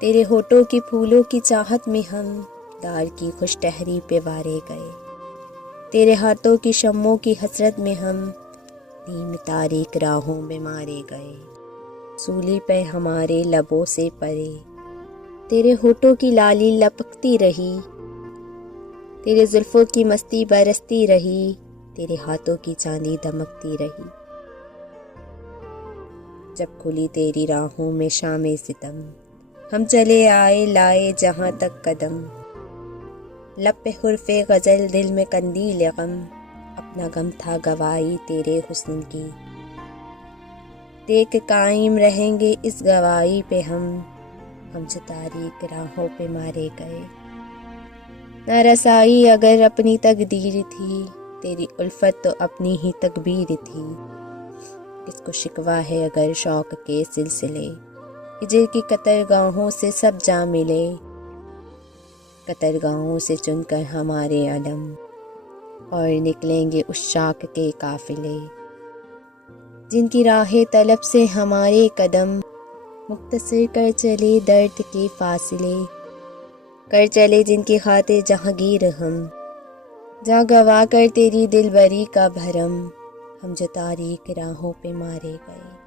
تیرے ہونٹوں کی پھولوں کی چاہت میں ہم دار کی خوش ٹہری پہ وارے گئے، تیرے ہاتھوں کی شمعوں کی حسرت میں ہم نیم تاریک راہوں میں مارے گئے، سولی پہ ہمارے لبوں سے پرے تیرے ہونٹوں کی لالی لپکتی رہی، تیرے زلفوں کی مستی برستی رہی، تیرے ہاتھوں کی چاندی دمکتی رہی۔ جب کھلی تیری راہوں میں شام ستم، ہم چلے آئے لائے جہاں تک قدم، لب پہ حرف غزل دل میں قندیل غم، اپنا غم تھا گواہی تیرے حسن کی، دیکھ قائم رہیں گے اس گواہی پہ ہم جو تاریک راہوں پہ مارے گئے۔ نہ رسائی اگر اپنی تقدیر تھی، تیری الفت تو اپنی ہی تقبیر تھی، کس کو شکوہ ہے اگر شوق کے سلسلے، ہجر کی قطرگاہوں سے سب جا ملے، قطرگاہوں سے چن کر ہمارے علم، اور نکلیں گے عشاق کے قافلے، جن کی راہ طلب سے ہمارے قدم، مختصر کر چلے درد کے فاصلے، کر چلے جن کی خاطر جہانگیر ہم، جا گوا کر تیری دلبری کا بھرم، ہم جو تاریک راہوں پہ مارے گئے۔